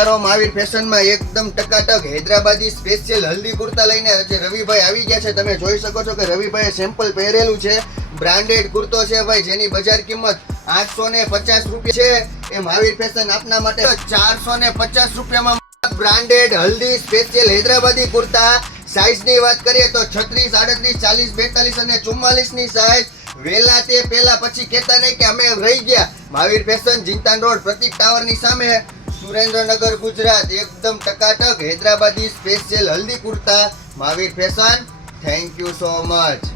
મિત્રો મહાવીર ફેશનમાં એકદમ ટકાટક હૈદરાબાદી સ્પેશિયલ હલ્દી કુર્તા લઈને આજે રવિભાઈ આવી ગયા છે. તમે જોઈ શકો છો કે રવિભાઈએ સેમ્પલ પહેરેલું છે. બ્રાન્ડેડ કુર્તો છે ભાઈ, જેની બજાર કિંમત 850 રૂપિયા છે. એ મહાવીર ફેશન આપના માટે 450 રૂપિયામાં બ્રાન્ડેડ હલ્દી સ્પેશિયલ હૈદરાબાદી કુર્તા. સાઈઝની વાત કરીએ તો 36, 38, 40, 42 અને 44 ની સાઈઝ. વેલા તે પેલા પછી કહેતા નહીં કે અમે રહી ગયા. મહાવીર ફેશન, જીંતાન રોડ, પ્રતિક ટાવર ની સામે, સુરેન્દ્રનગર, ગુજરાત. એકદમ ટકાટક Hyderabadi special Haldi kurta. Mahavir fashion. Thank you so much.